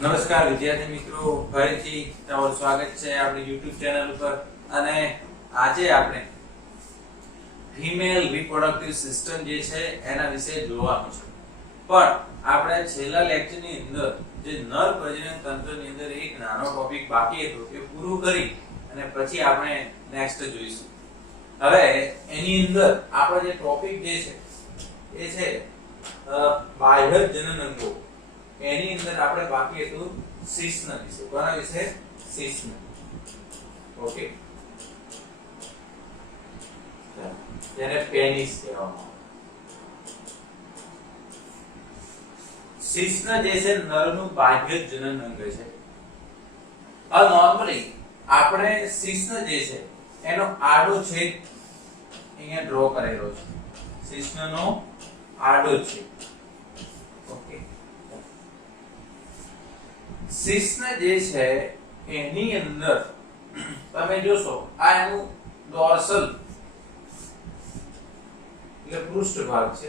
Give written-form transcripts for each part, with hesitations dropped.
નમસ્કાર વિદ્યાર્થી મિત્રો, ફરીથી તમારું સ્વાગત છે આપણી YouTube ચેનલ ઉપર. અને આજે આપણે ફિમેલ રિપ્રોડક્ટિવ સિસ્ટમ જે છે એના વિશે જોવાનું છે. પણ આપણે છેલ્લા લેક્ચરની અંદર જે નર પ્રજનન તંત્રની અંદર એક નાનો ટોપિક બાકી હતો એ પૂરું કરી અને પછી આપણે નેક્સ્ટ જોઈશું. હવે એની અંદર આપણો જે ટોપિક જે છે એ છે બાહ્ય જનન અંગો. એની અંદર આપણે બાકી હતું શિશ્ન વિશે. કોના વિશે? શિશ્ન. ઓકે, જેને પેનિસ કહેવામાં આવે. શિશ્ન જે છે નરનું બાહ્ય જનન અંગ છે. હવે નોર્મલી આપણે શિશ્ન જે છે એનો આડો છેદ અહીંયા ડ્રો કરેલો છે. શિશ્નનો આડો છેદ. ઓકે, શિશ્ન જે છે એની અંદર તમે જોશો આ એનું ડોર્સલ એટલે પૃષ્ઠ ભાગ છે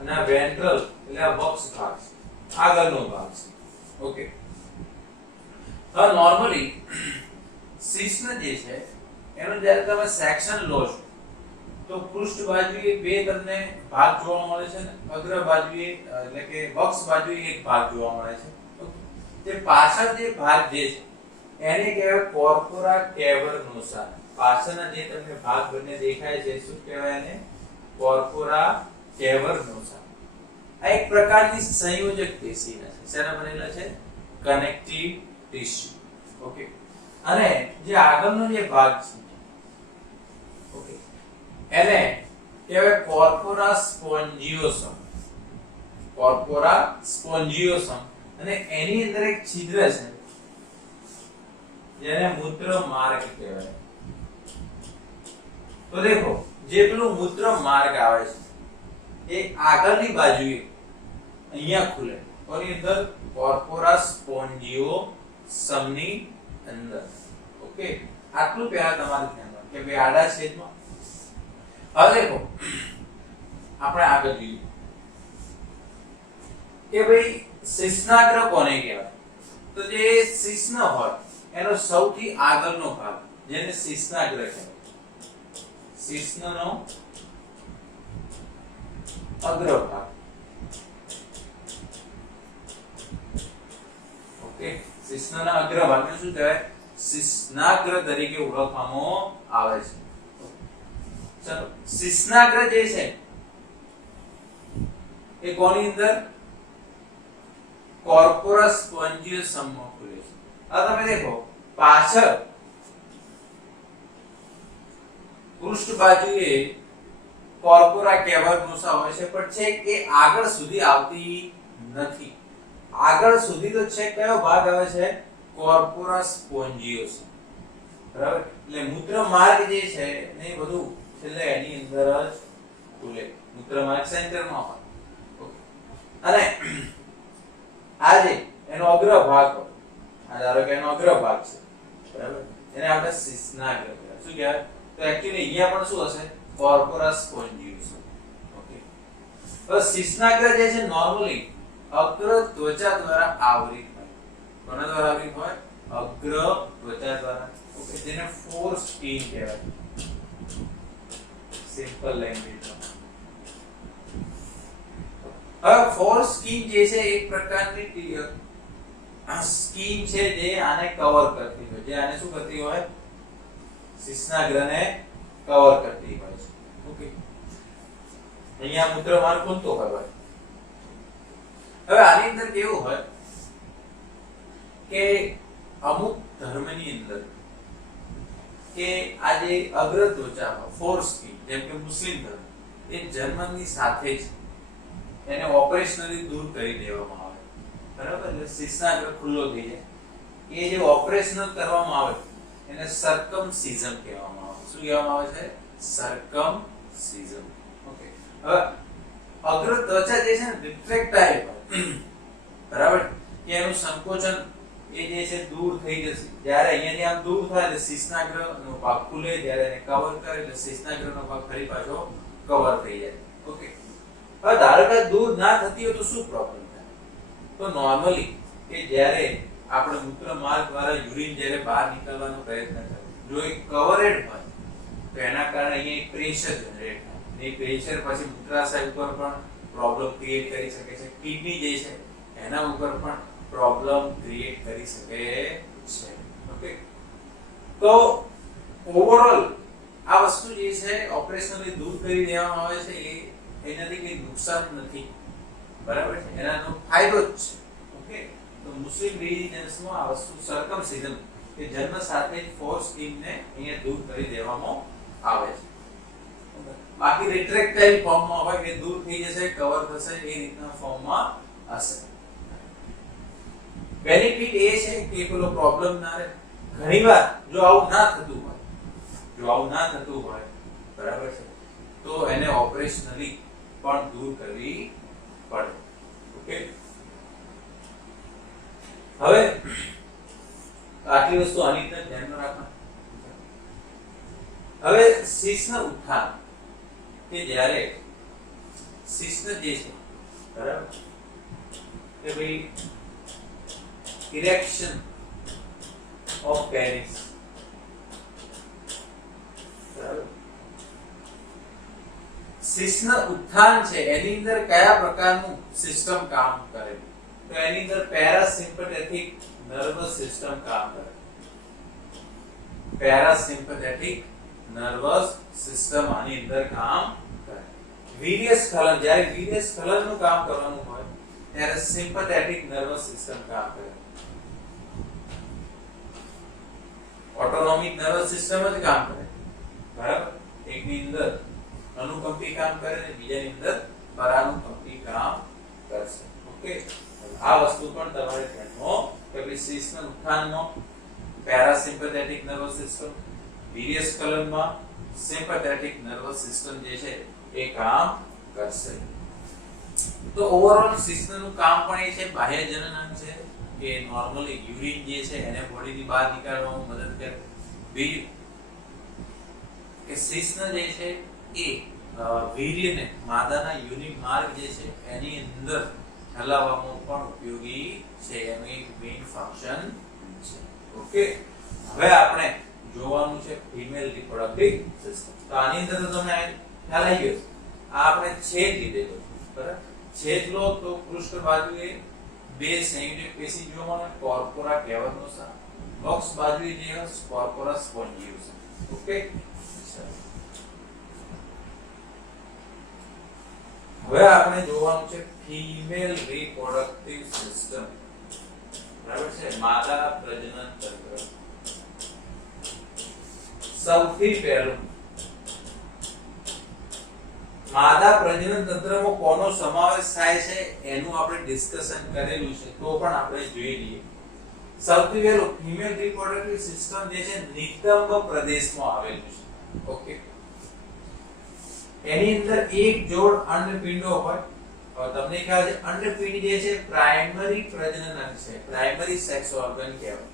અને આ વેન્ટ્રલ એટલે આ વક્ષ ભાગ છે, આગળનો ભાગ છે. ઓકે, હવે નોર્મલી શિશ્ન જે છે એનો જ્યારે તમે સેક્શન લો છો તો પૃષ્ઠ બાજુએ બે તમને ભાગ જોવા મળે છે ને અગ્ર બાજુએ એટલે કે વક્ષ બાજુએ એક ભાગ જોવા મળે છે. જે પાછળ જે ભાગ જે છે એને કહેવાય કોર્પોરા કેવર્નોસા. પાછળના જે તમને ભાગ બંને દેખાય છે શું કહેવાય એને? કોર્પોરા કેવર્નોસા. આ એક પ્રકારની સંયોજક પેશીના છે. શેના બનેલા છે? Connective tissue. ઓકે, અને જે આગળનો જે ભાગ છે ઓકે એને કહેવાય કોર્પોરા સ્પોન્જિયોસમ. કોર્પોરા સ્પોન્જિયોસમ. અને એની અંદર એક છિદ્ર છે જેને મૂત્ર માર્ગ કહેવાય. તો દેખો જે પેલું મૂત્ર માર્ગ આવે છે એ આગળની બાજુએ અહીંયા ખુલે. કોની અંદર? કોર્પોરા સ્પોન્જિયોસમની અંદર. ઓકે, આટલું પહેલા તમારે ધ્યાન રાખવું કે ભાઈ આડા છેદમાં. હવે દેખો આપણે આગળ જોઈએ કે ભાઈ શિશ્નાગ્ર કોને કહેવાય? તો જે શિશ્ન હોય એનો સૌથી આગળનો ભાગ જેને શિશ્નાગ્ર કહેવાય. શિશ્નનો અગ્રભાગ. ઓકે, શિશ્નના અગ્રભાગને શું કહેવાય? શિશ્નાગ્ર તરીકે ઓળખવામાં આવે છે. ચલો, શિશ્નાગ્ર જે છે એ કોની અંદર? કોર્પોરા સ્પોન્જિયોસમમાં ખુલે છે. આ તમે દેખો પાછળ પૃષ્ઠ બાજુએ કોર્પોરા કેવર્નોસા હોય છે પણ છે કે આગળ સુધી આવતી નથી. આગળ સુધી તો છે કયો ભાગ આવે છે? કોર્પોરા સ્પોન્જિયોસમ. બરાબર, એટલે મૂત્ર માર્ગ જે છે ને બધું છેલ્લે એની અંદર જ ખુલે. મૂત્ર માર્ગ સેન્ટરમાં હોય. ઓકે, અને આ જે એનો અગ્ર ભાગ હોય, આ ધારો કે એનો અગ્ર ભાગ છે બરાબર, એને આપણે શિશ્નાગ્ર કહેવાય. શું કહેવાય? તો એક્ચ્યુઅલી અહીંયા પણ શું હશે? કોર્પોરા સ્પોન્જિયોસમ. ઓકે, તો શિશ્નાગ્ર જે છે નોર્મલી અગ્ર ત્વચા દ્વારા આવરિત હોય. કોના દ્વારા આવરિત હોય? અગ્ર ત્વચા દ્વારા. ઓકે, જેને ફોર સ્કિન કહેવાય. સિમ્પલ લેંગ્વેજમાં હવે ફોર સ્કિન જે છે એક પ્રકારની સ્કિન છે જે આને કવર કરતી હોય. જે આને શું કરતી હોય? શિશ્નાગ્રને કવર કરતી હોય છે. ઓકે, અહીંયા મૂત્ર માર્ગ ખુલતો હોય ભાઈ. હવે આની અંદર કેવું હોય કે અમુક ધર્મની અંદર કે આ જે અગ્ર ત્વચા ફોર સ્કિન જેમ કે મુસ્લિમ ધર્મ એ જન્મની સાથે જ એને ઓપરેશનલી દૂર કરી દેવામાં આવે. બરાબર, એટલે શિશ્નાગ્ર ખુલ્લો થઈ જાય. એ જે ઓપરેશનલ કરવામાં આવે એને સર્કમસિઝમ કહેવામાં આવે. શું કહેવામાં આવે છે? સર્કમસિઝમ. ઓકે, હવે અગ્ર ત્વચા જે છે ને રિટ્રેક્ટાઇલ હોય. બરાબર, કે એનું સંકોચન એ જે છે દૂર થઈ જશે. જ્યારે અહીંયાથી આમ દૂર થાય એટલે શિશ્નાગ્રનો ભાગ ખુલે, જ્યારે એને કવર કરે એટલે શિશ્નાગ્રનો ભાગ ફરી પાછો કવર થઈ જાય. ઓકે, હવે ધારો કે દૂર ના થતી હોય તો શું પ્રોબ્લેમ થાય? તો નોર્મલી કે જ્યારે આપણે મૂત્ર માર્ગ દ્વારા યુરિન જ્યારે બહાર નીકળવાનો પ્રયત્ન કરે, જો એ કવરેડ હોય તો એના કારણે અહીંયા એક પ્રેશર જનરેટ થાય. એ પ્રેશર પછી મૂત્રાશય ઉપર પણ પ્રોબ્લેમ ક્રિએટ કરી શકે છે. કિડની જે છે એના ઉપર પણ પ્રોબ્લેમ ક્રિએટ કરી શકે છે. ઓકે, તો ઓવરઓલ આ વસ્તુ જે છે ઓપરેશનલી દૂર કરી દેવામાં આવે છે. એનાથી કોઈ નુકસાન નથી, બરાબર છે, એનાનો ફાયદો જ છે. ઓકે, તો મુસ્લિમ રિલિજન્સમાં આ વસ્તુ સર્કમસિઝન કે જન્મ સાથે જ ફોર સ્કીનને અહીંયા દૂર કરી દેવામાં આવે છે. બાકી રિટ્રેક્ટાઇલ ફોર્મમાં હોય કે દૂર થઈ જશે, કવર થશે, એ રીતના ફોર્મમાં હશે. બેનિફિટ એ છે કે પેલો પ્રોબ્લેમ ના રહે. ઘણીવાર જો આવું ના થતું હોય, બરાબર છે, તો એને ઓપરેશનલી પણ દૂર કરવી પડે. ઓકે, હવે આટલી વસ્તુ આની રીતે ધ્યાનમાં રાખવાનું. હવે શીર્ષના ઉત્થાન કે જ્યારે શીર્ષ જે છે, બરાબર, કે ભાઈ ઇરેક્શન ઓફ પેનિસ, શીર્ષના ઉત્થાન છે એની અંદર કયા પ્રકારનું સિસ્ટમ કામ કરે? તો એની અંદર પેરાસિમ્પેથેટિક નર્વસ સિસ્ટમ કામ કરે. પેરાસિમ્પેથેટિક નર્વસ સિસ્ટમ આની અંદર કામ કરે. વીર્ય સ્ખલન, જ્યારે વીર્ય સ્ખલનનું કામ કરવાનું હોય ત્યારે સિમ્પેથેટિક નર્વસ સિસ્ટમ કામ કરે. ઓટોનોમિક નર્વસ સિસ્ટમ જ કામ કરે, બરાબર. એકની અંદર અનુકંપી કામ કરે અને બીજાની અંદર પરાનુકંપી કામ કરશે. ઓકે, આ વસ્તુ પણ તમારે ધ્યાનમાં કે ભાઈ શીર્ષના ઉત્થાનમાં પેરાસિમ્પેથેટિક નર્વસ સિસ્ટમ, વીર્ય સ્ખલનમાં સિમ્પેથેટિક નર્વસ સિસ્ટમ જે છે એ કામ કરશે. તો ઓવરઓલ શીર્ષનું કામ પણ એ છે બાહ્ય જનનાંગ છે કે નોર્મલી યુરિન જે છે એને બોડીની બહાર નીકાળવામાં મદદ કરે. બીજું કે શીર્ષના જે છે એ વીર્યને માદાના યોનિક માર્ગ જે છે એની અંદર ઠલાવવામાં પણ ઉપયોગી છે. એનું એક મેઇન ફંક્શન છે. ઓકે, હવે આપણે જોવાનું છે ફિમેલ રિપ્રોડક્ટિવ સિસ્ટમ. તો આની અંદર તો તમને ખ્યાલ આવી ગયો. આ આપણે છેદ લીધેલો, બરાબર. છેદ લો તો પૃષ્ઠ બાજુએ બે સંયોજક પેશી જોવા મળે, કોર્પોરા કેવર્નોસા. બોક્સ બાજુએ જે હોય કોર્પોરા સ્પોન્જિયોસા. ઓકે, હવે આપણે જોવાનું છે ફિમેલ રિપ્રોડક્ટિવ સિસ્ટમ, બરાબર છે, માદા પ્રજનન તંત્ર. સૌથી પહેલું માદા પ્રજનન તંત્રમાં કોનો સમાવેશ થાય છે એનું આપણે ડિસ્કશન કરેલું છે, તો પણ આપણે જોઈ લઈએ. સૌથી પહેલું ફિમેલ રિપ્રોડક્ટિવ સિસ્ટમ જે છે નિતંબ પ્રદેશમાં આવેલું છે. ઓકે, એની અંદર એક જોડ અંડપિંડો હોય. હવે તમને ખ્યાલ છે અંડપિંડ જે છે પ્રાઇમરી પ્રજનન અંગ છે, પ્રાઇમરી સેક્સ ઓર્ગન કહેવાય.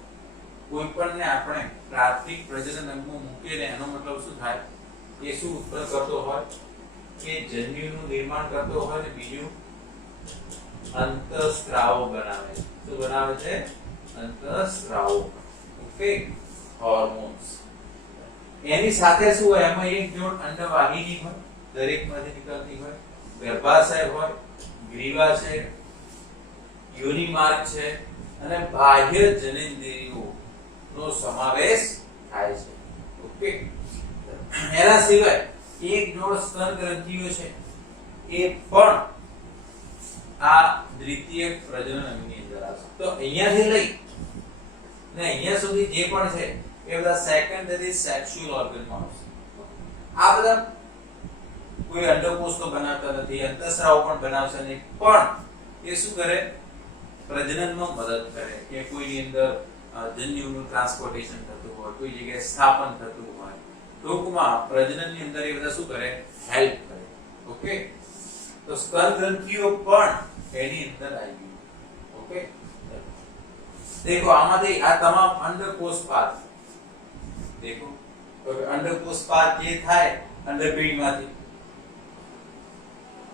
કોઈ પણ ને આપણે પ્રાથમિક પ્રજનન અંગમાં મૂકીએ એનો મતલબ શું થાય? એ શું ઉત્પન્ન કરતો હોય કે જન્યુનું નિર્માણ કરતો હોય ને બીજું અંતઃસ્ત્રાવો બનાવે છે. શું બનાવે છે? અંતઃસ્ત્રાવો. Okay, hormones. એની સાથે શું હોય? એમાં એક જોડ અંડવાહિની હોય, દરેકમાંથી નીકળતી હોય, ગર્ભાશય હોય, ગ્રીવા છે, યોનિ માર્ગ છે અને બાહ્ય જનનેન્દ્રિયો નો સમાવેશ થાય છે. ઓકે, એના સિવાય એક જોડ સ્તન ગ્રંથિઓ છે એ પણ આ દ્વિતીય પ્રજનન અંગની અંદર આવશે. તો અહીંયાથી લઈ ને અહીંયા સુધી જે પણ છે એ બધા સેકન્ડરી સેક્સ્યુઅલ ઓર્ગનમાં આવશે. આ બધા કોઈ અંડકોષ તો બનાવતા નથી, અંતઃસ્રાવ પણ બનાવશે નહીં, પણ એ શું કરે? પ્રજનનમાં મદદ કરે કે કોઈની અંદર જન્યુનું ટ્રાન્સપોર્ટેશન થતું હોય, કોઈ જગ્યાએ સ્થાપન થતું હોય, ટૂંકમાં પ્રજનનની અંદર એ બધા શું કરે? હેલ્પ કરે. ઓકે, તો સ્તન ગ્રંથિઓ પણ એની અંદર આવી ગયું. ઓકે, देखो આમાંથી આ તમામ અંડકોષપાદ देखो તો અંડકોષપાદ જે થાય અંડપીંડમાંથી,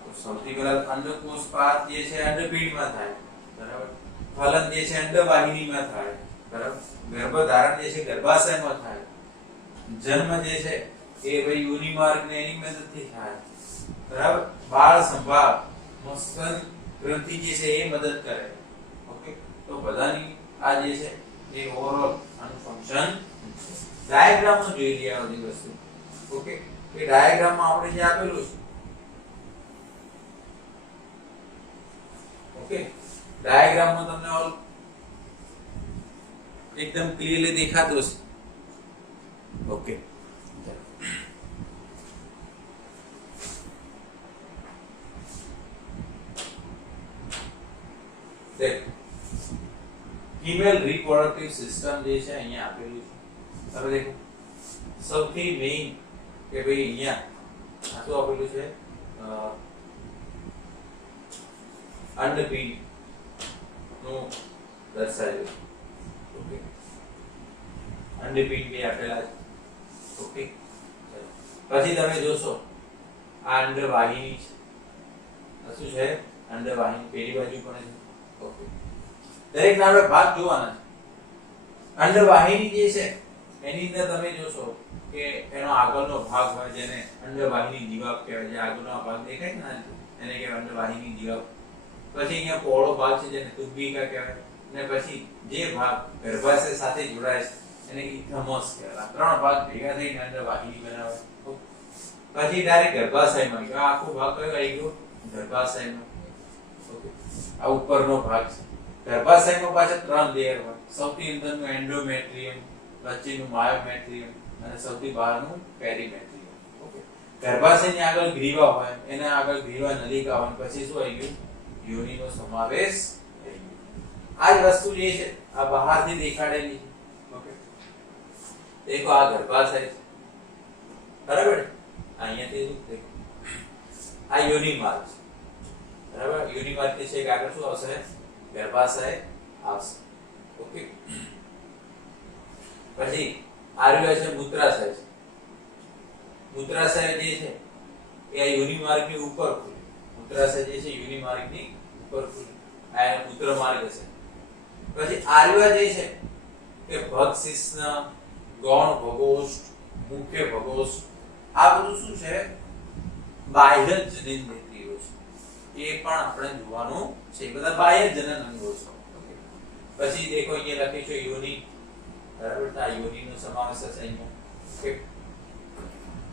તો સૌથી પહેલા અંડકોષપાદ જે છે અંડપીંડમાં થાય. બરાબર. ફલન જે છે અંડવાહિનીમાં થાય, બરાબર. ગર્ભધારણ જે છે ગર્ભાશયમાં થાય. જન્મ જે છે એ ભાઈ યોનિ માર્ગ ને એની મદદથી થાય, બરાબર. બાળ સંભાળ મસ્તન ગ્રંથિ જે છે એ મદદ કરે. ઓકે, તો બધાની આ જે છે એ ઓવરઓલ આનું ફંક્શન ડાયાગ્રામમાં જોઈ લઈએ આ બધી વસ્તુ. ઓકે, એ ડાયાગ્રામમાં આપણે જે આપેલું છે, ઓકે, ડાયાગ્રામમાં તમને ઓલ એકદમ ક્લિયરલી દેખાતું હશે. ઓકે, દેખો ફીમેલ રિપ્રોડક્ટિવ સિસ્ટમ જે છે અહીંયા આપેલું છે. હવે દેખો સૌથી મેઇન કે ભાઈ અહીંયા આ શું આપેલું છે, અંડપિંડ નું દર્શાવ્યું. ઓકે, અંડપિંડ બે આપેલા છે. ઓકે, પછી તમે જોશો આ અંડવાહિની છે. આ શું છે? અંડવાહિની પેલી બાજુ પણ છે. ઓકે, દરેક ના આપણે ભાગ જોવાના છે. અંડવાહિની જે છે એની અંદર તમે જોશો કે એનો આગળનો ભાગ હોય જેને અંડવાહિની જીવાપ કહેવાય. જે આગળનો ભાગ દેખાય ને એને કહેવાય અંડવાહિની જીવાપ. પછી અહીંયા પહોળો ભાગ છે જેને તુંબિકા કહેવાય. અને પછી જે ભાગ ગર્ભાશય સાથે જોડાય છે એને ઇથમસ કહેવાય. ત્રણ ભાગ ભેગા થઈને અંડવાહિની બનાવે. પછી ડાયરેક્ટ ગર્ભાશયમાં ગયો. આ આખો ભાગ કયો આવી ગયો? ગર્ભાશયનો. ઓકે, આ ઉપરનો ભાગ છે. ગર્ભાશયમાં પાછા ત્રણ લેયર હોય. સૌથી અંદરનું એન્ડોમેટ્રિયમ, વચ્ચેનું માયોમેટ્રિયમ અને સૌથી બહારનું પેરીમેટ્રિયમ. ઓકે, ગર્ભાશયની આગળ ગ્રીવા હોય, એના આગળ ગ્રીવા નલિકા હોય. પછી શું આવી ગયું? યોનિનો સમાવેશ થઈ ગયો. આ જ વસ્તુ જે છે આ બહારથી દેખાડેલી છે. ઓકે, દેખો આ ગર્ભાશય છે, બરાબર. અહીંયાથી દેખો આ યોનિ માર્ગ છે, બરાબર. યોનિ માર્ગ થી છે આગળ શું આવશે? ગર્ભાશય આવશે. ઓકે, પછી આર્ય છે મૂત્રાશય છે. મૂત્રાશય જે છે એ આ યોનિ માર્ગની ઉપર ખુલે. મૂત્રાશય જે છે યોનિ માર્ગની ઉપર ખુલે. આ મૂત્ર માર્ગ છે. પછી આર્ય જે છે એ ભગશિશ્ન, ગૌણ ભગોષ્ઠ, મુખ્ય ભગોષ્ઠ, આ બધું શું છે? બાહ્ય જનન નેત્રીઓ છે. એ પણ આપણે જોવાનું છે. બધા બાહ્ય જનન અંગો છે. પછી દેખો અહીંયા લખ્યું છે યોનિ, બરાબર. આ યોનિનો સમાવેશ થશે અહીંયા. ઓકે,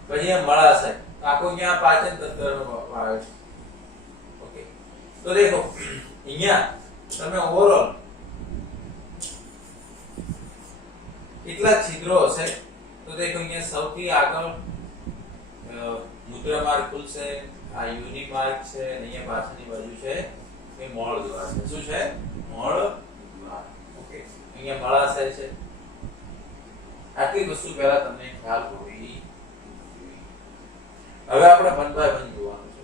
પછી આ મળાશય, આખો અહીંયા પાચન તંત્રનો ભાગ છે. ઓકે, તો દેખો અહીંયા તમે ઓવરઓલ કેટલા છિદ્રો હશે? તો દેખો અહીંયા સૌથી આગળ મૂત્ર માર્ગ ખુલશે. આ યોનિ માર્ગ છે. અહીંયા પાછળની બાજુ છે એ મળ દ્વાર છે. શું છે? મળ દ્વાર. ઓકે, અહીંયા મળાશય છે. આટલી વસ્તુ પહેલા તમને ખ્યાલ હોવી જોઈએ. હવે આપણે વન બાય વન જોવાનું છે.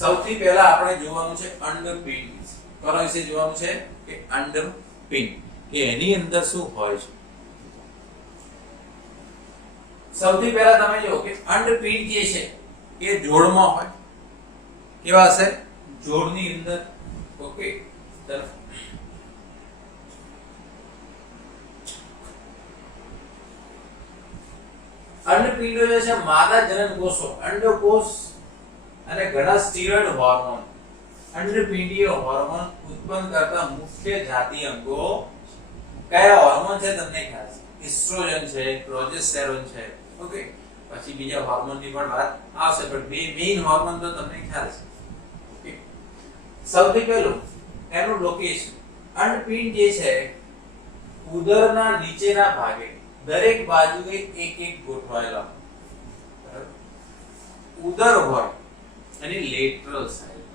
સૌથી પહેલા આપણે જોવાનું છે અંડપિંડ. કોના વિશે જોવાનું છે? કે અંડપિંડ કે એની અંદર શું હોય છે. સૌથી પહેલા તમે જો કે અંડપિંડ જે છે એ જોડમાં હોય. કેવા હશે? જોડની અંદર. ઓકે, ચલો અંડપિંડો જે છે માદા જનન કોષો, અંડકોષ અને ઘણા સ્ટીરોઇડ હોર્મોન, અંડપિંડીય હોર્મોન ઉત્પન્ન કરતા મુખ્ય જાતિ અંગો કયા હોર્મોન છે? તમને ખ્યાલ છે? ઇસ્ટ્રોજન છે, પ્રોજેસ્ટેરોન છે. ઓકે, પછી બીજા હોર્મોનની પણ વાત આવશે, પણ બે મેઇન હોર્મોન તો તમને ખ્યાલ છે. ઓકે, સૌથી પહેલું એનું લોકેશન. અંડપિંડ જે છે ઉદરના નીચેના ભાગે દરેક બાજુએ એક એક ગોઠવાયેલા. બરાબર, ઉદર હોય એની લેટરલ સાઈડ,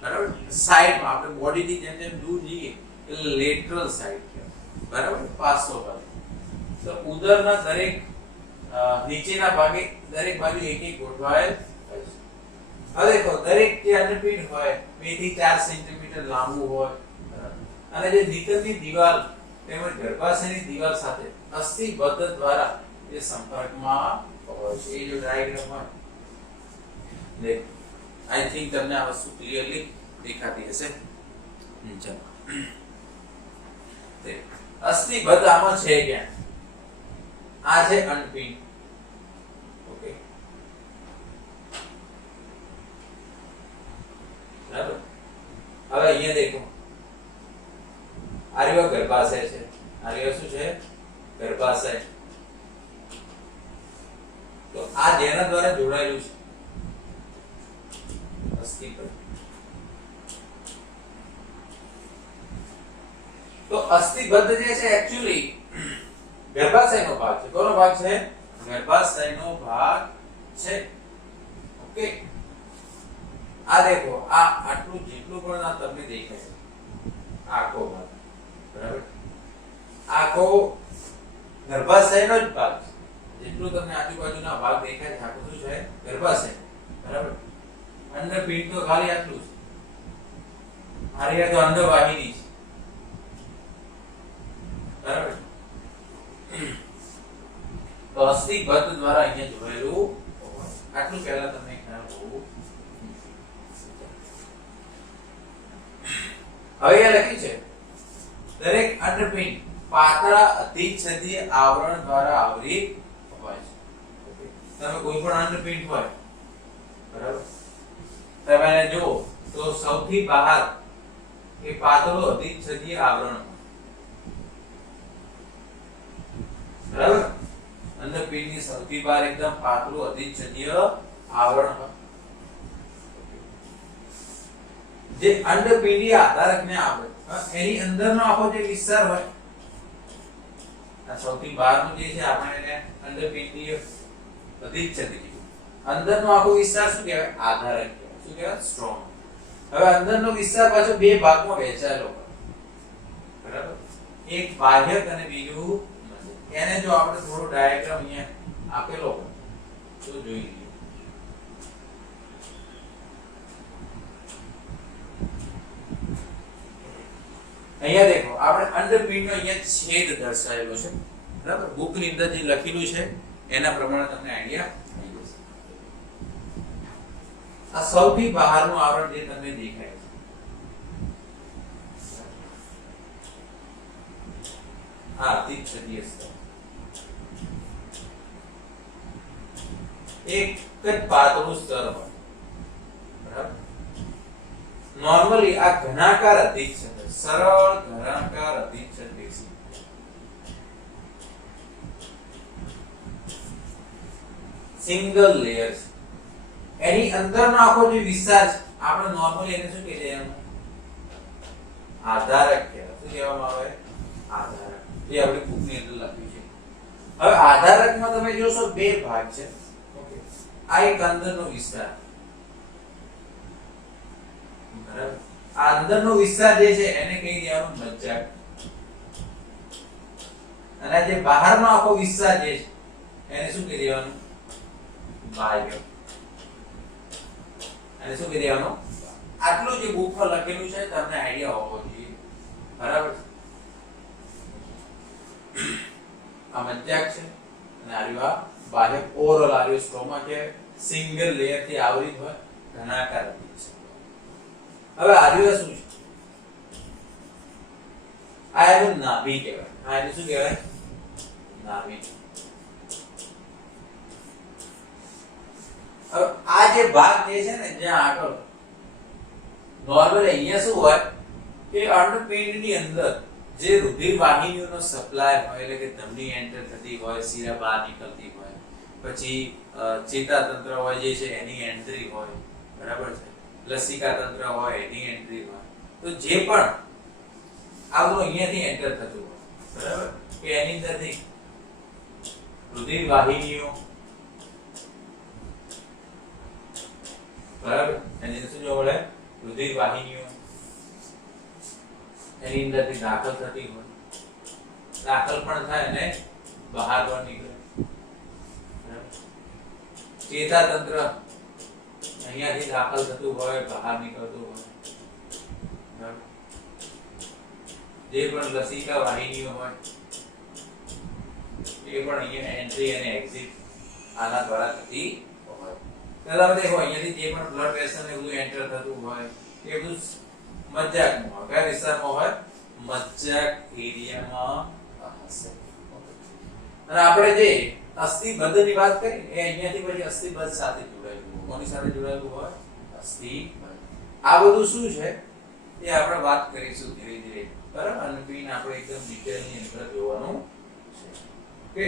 બરાબર, સાઈડમાં આપણે બોડીથી જેમ જેમ દૂર જઈએ એટલે લેટરલ સાઈડ કહેવાય. બરાબર, પાસો બાજુ. તો ઉદરના દરેક નીચેના ભાગે દરેક બાજુ એક એક ગોઠવાયેલ હોય છે. હવે દેખો દરેક જે અંડપિંડ હોય 2 થી 4 સેન્ટીમીટર લાંબુ હોય, અને જે નીચેની દિવાલ તેમજ ગર્ભાશયની દિવાલ સાથે અસ્થિબદ્ધ દ્વારા એ સંપર્કમાં હોય છે. એ જો ડાયાગ્રામ હોય દેખ આઈ થિંક તમને આ વસ્તુ ક્લિયરલી દેખાતી હશે. ચલો તે અસ્થિબદ્ધ આમાં છે ક્યાં? આ છે અનપિંડ. ઓકે બરાબર. હવે અહીંયા દેખો આર્ય ગર્ભાશય છે. આર્ય શું છે? ગર્ભાશય. તો આ જેના દ્વારા જોડાયેલું છે અસ્થિબદ્ધ. તો અસ્થિબદ્ધ જે છે એક્ચ્યુઅલી ગર્ભાશયનો ભાગ છે. કોનો ભાગ છે? ગર્ભાશયનો ભાગ છે. ઓકે આ દેખો આ આટલું જેટલું પણ આ તમને દેખાય છે આખો ભાગ બરાબર. આખો ગર્ભાશયનો જ ભાગ છે. જેટલું તમને આજુબાજુના ભાગ દેખાય છે આખું શું છે? ગર્ભાશય બરાબર. અંડપિંડ તો ખાલી આટલું છે. આર્ય તો અંડવાહિની છે બરાબર. તો અસ્થિબદ્ધ દ્વારા અહીંયા જોડાયેલું આટલું પહેલા તમને ખ્યાલ હોવું. હવે એ લખ્યું છે દરેક અંડપિંડ પાતળા અધિચ્છદીય આવરણ દ્વારા આવરિત હોય છે. ઓકે તમે કોઈ પણ અંડપિંડ હોય બરાબર તમે એને જુઓ તો સૌથી બહાર એ પાતળું અધિચ્છદીય આવરણ બરાબર. અંડપિંડની સૌથી બહાર એકદમ પાતળું અધિચ્છદીય આવરણ હોય જે અંડપિંડીય આધારકને આવરે. એની અંદરનો આખો જે વિસ્તાર હોય આ સૌથી બહારનું જે છે આપણે એને અંડપિંડીય અધિચ્છદીય. અંદરનો આખો વિસ્તાર શું કહેવાય? આધારક કહેવાય. શું કહેવાય? સ્ટ્રોમ. હવે અંદરનો વિસ્તાર પાછો બે ભાગમાં વહેંચાયેલો હોય બરાબર. એક બાહ્યક અને બીજું એને જો આપણે થોડો ડાયાગ્રામ અહીંયા આપેલો હોય તો જોઈ લઈએ. અહીંયા દેખો આપણે અંડપિંડનો અહીંયા છેદ દર્શાવેલો છે બરાબર. બુકની અંદર જે લખેલું છે એના પ્રમાણે તમને આઈડિયા આવી જશે. આ સૌથી બહારનું આવરણ જે તમને દેખાય છે આ અધિચ્છદીય સ્તર. એક જ પાતળું સ્તર હોય બરાબર. નોર્મલી આ ઘનાકાર અધિચ્છદ સરળ ઘનાકાર અધિચ્છદ પેશી સિંગલ લેયર છે. એની અંદરનો આખો જે વિસ્તાર છે આપણે નોર્મલી એને શું કહીએ? આધારક કહેવાય. શું કહેવામાં આવે? આધારક. એ આપણે બુકની અંદર લખ્યું છે. હવે આધારકમાં તમે જોશો બે ભાગ છે. ઓકે આ એક અંદરનો વિસ્તાર બરાબર. આ અંદરનો વિસ્તાર જે છે એને કહી દેવાનું મજ્જાક. અને જે બહારનો આખો વિસ્તાર જે છે એને શું કહી દેવાનું? બાહ્ય. એને શું કહી દેવાનું? આટલું જે બુકમાં લખેલું છે તમને આઈડિયા હોવો જોઈએ બરાબર. આ મજ્જાક છે અને આર્યો આ બાહ્ય ઓરલ આર્યો સ્ટ્રોમા કે સિંગલ લેયર થી આવરિત હોય ઘનાકાર અધિચ્છદ. હવે આર્યો શું છે? આ એનું નાભી કહેવાય. આ એનું શું કહેવાય? નાભી. હવે આ જે ભાગ જે છે ને જ્યાં આગળ નોર્મલી અહીંયા શું હોય કે અંડપિંડની અંદર જે રુધિર વાહિનીઓનો સપ્લાય હોય એટલે કે ધમની એન્ટર થતી હોય, શિરા બહાર નીકળતી હોય, પછી ચેતાતંત્ર હોય જે છે એની એન્ટ્રી હોય બરાબર છે, લસિકા તંત્ર હોય એની એન્ટ્રી હોય. તો જે પણ આવું અહીંયાથી એન્ટર થતું હોય બરાબર કે એની અંદરથી રુધિર વાહિનીઓ બરાબર એની અંદર શું જોવા મળે? રુધિર વાહિનીઓ એની અંદરથી દાખલ થતી હોય, દાખલ પણ થાય અને બહાર પણ નીકળે. ચેતાતંત્ર અહીંયાથી દાખલ થતું હોય, બહાર નીકળતું હોય. જે પણ લસિકા વાહિનીઓ હોય એ પણ અહીંયા એન્ટ્રી અને એક્ઝિટ આના દ્વારા થતી હોય. તમે દેખો અહીંયાથી જે પણ બ્લડ વેસલ ને બધું એન્ટર થતું હોય એ બધું મજ્જાકમાં હોય. કયા વિસ્તારમાં હોય? મજ્જાક એરિયામાં હશે. અને આપણે જે અસ્થિબદ્ધની વાત કરી એ અહીંયાથી પછી અસ્થિબદ્ધ સાથે જોડાયેલું. કોની સાથે જોડાયેલું હોય? અસ્થિબદ્ધ. આ બધું શું છે એ આપણે વાત કરીશું ધીરે ધીરે, બરાબર? અને પીન આપણે એકદમ ડિટેલની અંદર જોવાનું છે. ઓકે,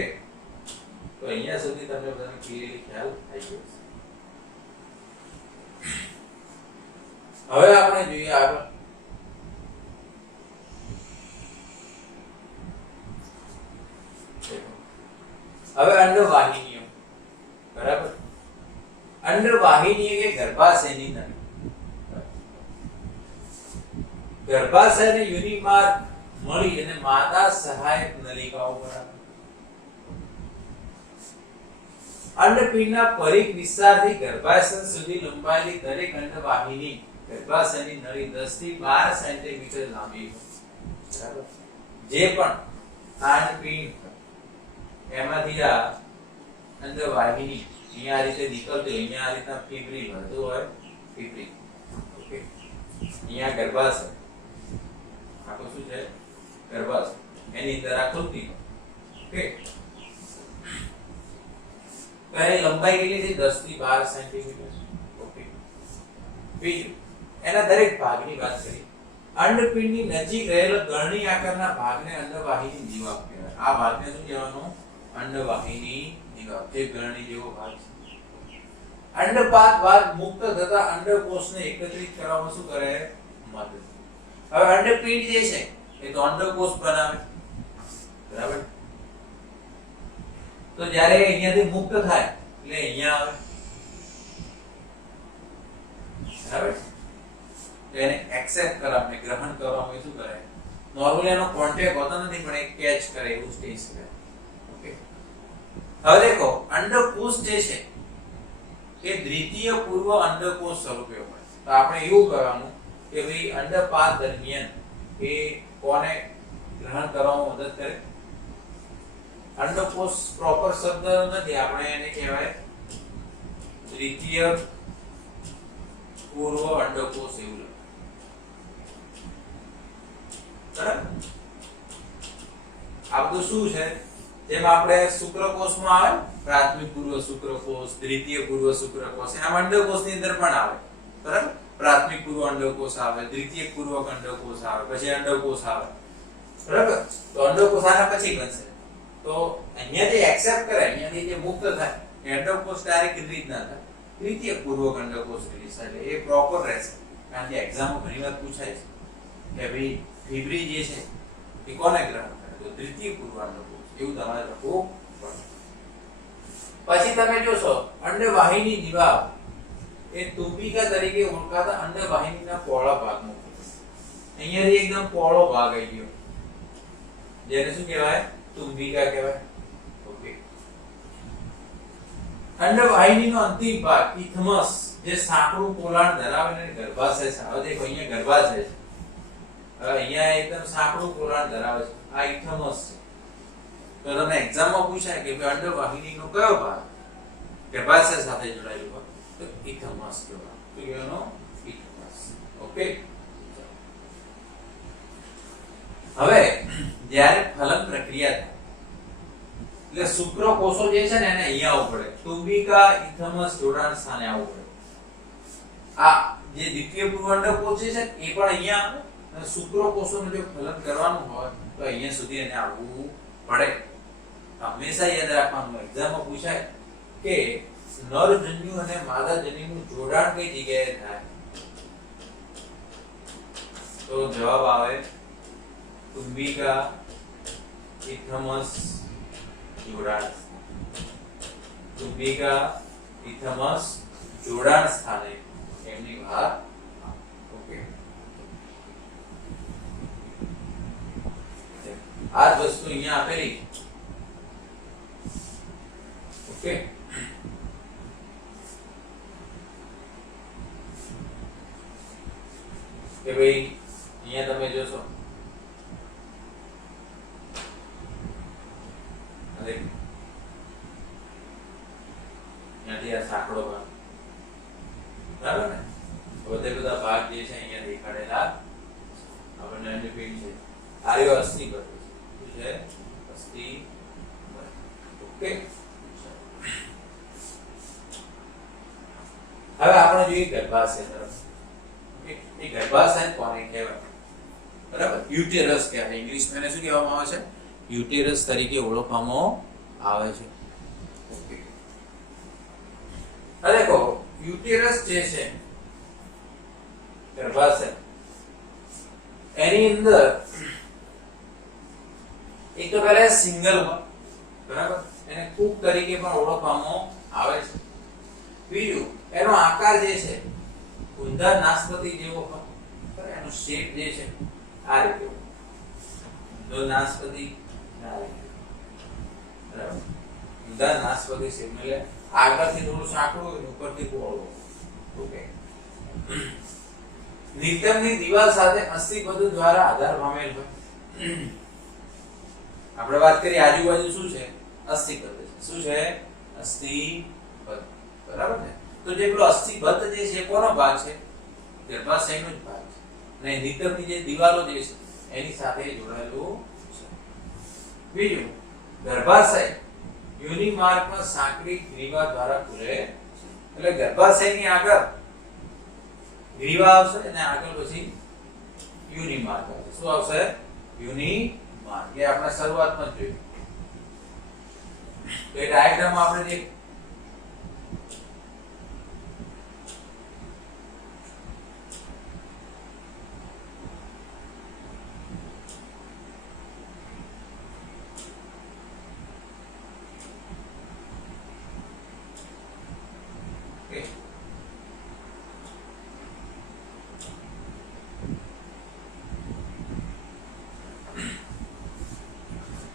તો અહીંયા સુધી તમને બધાને ક્લિયરલી ખ્યાલ આવી ગયો છે. હવે આપણે જોઈએ આગળ. હવે અંડવાહિનીઓ, બરાબર? અંડવાહિની કે ગર્ભાશયની નળી. ગર્ભાશયને યુનિમાર્ગ મળી અને માતા સહાયક નલિકાઓ બરાબર. અંડપિંડના પરિઘ વિસ્તારથી ગર્ભાશય સુધી લંબાયેલી દરેક અંડવાહિની ગર્ભાશયની નળી 10 થી 12 સેન્ટીમીટર લાંબી હોય. બરાબર? જે પણ અંડપિંડ એમાંથી આ અંડવાહિની અહીંયા આ રીતે નીકળતી હોય, અહીંયા આ રીતના ફીબરી ભરતું હોય, ફીબરી. ઓકે, અહીંયા ગર્ભાશય, આખો શું છે? ગર્ભાશય. એની અંદર આ ખુલતી હોય. ઓકે, તો એની લંબાઈ કેટલી છે? 10 થી 12 સેન્ટીમીટર. ઓકે, બીજું એના દરેક ભાગની વાત કરી. અંડપિંડની નજીક રહેલો ગળણી આકારના ભાગને અંડવાહિની દિવાલ કહેવાય. આ ભાગને શું કહેવાનું? અંડવાહિની દિવાલ. જે ગળણી જેવો ભાગ છે. અંડપાદ બાદ મુક્ત થતા અંડકોષને એકત્રિત કરવામાં શું કરે? મદદ. હવે અંડપિંડ જે છે એ તો અંડકોષ બનાવે, બરાબર? તો જ્યારે અહીંયાથી મુક્ત થાય એટલે અહીંયા આવે, બરાબર? તો એને એક્સેપ્ટ કરવામાં, ગ્રહણ કરવામાં શું કરે? નોર્મલી એનો કોન્ટેક્ટ હોતો નથી પણ એ કેચ કરે એવું સ્ટેજ છે. ઓકે, હવે દેખો અંડકોષ જે છે એ દ્વિતીય પૂર્વ અંડકોષ સ્વરૂપે હોય. તો આપણે એવું કહેવાનું કે ભાઈ અંડપાદ દરમિયાન એ કોને ગ્રહણ કરવામાં મદદ કરે? અંડકોષ પ્રોપર શબ્દ નથી, આપણે એને કહેવાય દ્વિતીય પૂર્વ અંડકોષ એવું. બરાબર? આ બધું શું છે? જેમ આપણે શુક્રકોષમાં આવે પ્રાથમિક પૂર્વ શુક્રકોષ, દ્વિતીય પૂર્વ શુક્રકોષ, એમ અંડકોષની અંદર પણ આવે. બરાબર? પ્રાથમિક પૂર્વ અંડકોષ આવે, દ્વિતીય પૂર્વ અંડકોષ આવે, પછી અંડકોષ આવે. બરાબર? તો અંડકોષ આના પછી બનશે. તો અહીંયા જે એક્સેપ્ટ કરે, અહીંયાથી જે મુક્ત થાય એ અંડકોષ ડાયરેક્ટ રિલીઝ ના થાય, દ્વિતીય પૂર્વ અંડકોષ રિલીઝ થાય. એટલે એ પ્રોપર રહેશે. કારણ કે એક્ઝામમાં ઘણીવાર પૂછાય છે કે ભાઈ ફીબરી જે છે એ કોને ગ્રહણ કરે? તો દ્વિતીય પૂર્વ અંડકોષ. એવું તમારે લખવું પડે. પછી તમે જોશો અંડવાહિની દિવાલ એ તુંબિકા તરીકે ઓળખાતા અંડવાહિનીના પહોળા ભાગમાં અહીંયાથી એકદમ પહોળો ભાગ આવી ગયો, જેને શું કહેવાય? તુંબિકા કહેવાય. ઓકે, અંડવાહિનીનો અંતિમ ભાગ ઇથમસ જે સાંકડું પોલાણ ધરાવે ને ગર્ભાશય છે. હવે દેખો અહીંયા ગર્ભાશય છે, હવે અહીંયા એકદમ સાંકડું પોલાણ ધરાવે છે, આ ઇથમસ છે. તો તમને એક્ઝામમાં પૂછાય કે અંડવાહિનીનો કયો ભાગ ગર્ભાશય સાથે જોડાયેલો હોય? તો ઇથમસ કહેવાય. તો એનો ઇથમસ. ઓકે, હવે જ્યારે ફલન પ્રક્રિયા થાય એટલે શુક્રકોષો જે છે ને એને અહીંયા આવવું પડે. તુંબિકા ઇથમસ જોડાણ સ્થાને આવવું પડે. આ જે દ્વિતીય પૂર્વ અંડકોષ છે એ પણ અહીંયા આવે અને શુક્રકોષોનું જો ફલન કરવાનું હોય તો અહીંયા સુધી એને આવવું પડે. હંમેશા યાદ રાખવાનું, એક્ઝામમાં પૂછાય કે નરજન્યુ અને માદાજન્યુનું જોડાણ કઈ જગ્યાએ થાય? તો જવાબ આવે તુંબિકા ઇથમસ જોડાણ. તુંબિકા ઇથમસ જોડાણ સ્થાને એમની વાત. ઓકે, આ જ વસ્તુ અહીંયા આપેલી. ઓકે, કે ભાઈ અહીંયા તમે જોશો ત્યાંથી આ સાંકડો ભાગ ભાગ જે છે અહીંયા દેખાડેલા આપણને ડિપેન્ડ છે આ રહ્યો અસ્થિબદ્ધ શું છે અસ્થિબદ્ધ ઓકે હવે આપણે જોઈએ ગર્ભાશય તરફ ઓકે એ ગર્ભાશય કોને કહેવાય બરાબર યુટેરસ કહેવાય ઇંગ્લિશમાં એને શું કહેવામાં આવે છે યુટેરસ તરીકે ઓળખવામાં આવે છે ઓકે હવે દેખો યુટેરસ જે છે ગર્ભાશય એની અંદર એક તો પહેલા સિંગલ હોય બરાબર એને કુક તરીકે પણ ઓળખવામાં આવે છે બીજું એનો આકાર જે છે ઊંધા નાસપતિ જેવો હોય બરાબર એનો શેપ જે છે આ રીતે ઊંધો નાસપતિ આ રીતે બરાબર ઊંધા નાસપતિ શેપ એટલે આગળથી થોડું સાંકડું હોય ઉપરથી પહોળું ઓકે નિતંબની દિવાલ સાથે અસ્થિબદ્ધ દ્વારા આધાર પામેલ હોય આપણે વાત કરીએ આજુબાજુ શું છે અસ્થિબદ્ધ છે શું છે અસ્થિબદ્ધ બરાબર ને તો જે પેલો અસ્થિબદ્ધ જે છે કોનો ભાગ છે ગર્ભાશયનો જ ભાગ છે અને નિતંબની જે દિવાલો જે છે એની સાથે જોડાયેલું છે બીજું ગર્ભાશય યોનિ માર્ગમાં સાંકડી ગ્રીવા દ્વારા ખુલે છે એટલે ગર્ભાશયની આગળ ગ્રીવા આવશે અને આગળ પછી યોનિ માર્ગ આવશે શું આવશે યોનિ માર્ગ એ આપણે શરૂઆતમાં જ જોયું તો એ ડાયાગ્રામ આપણે જે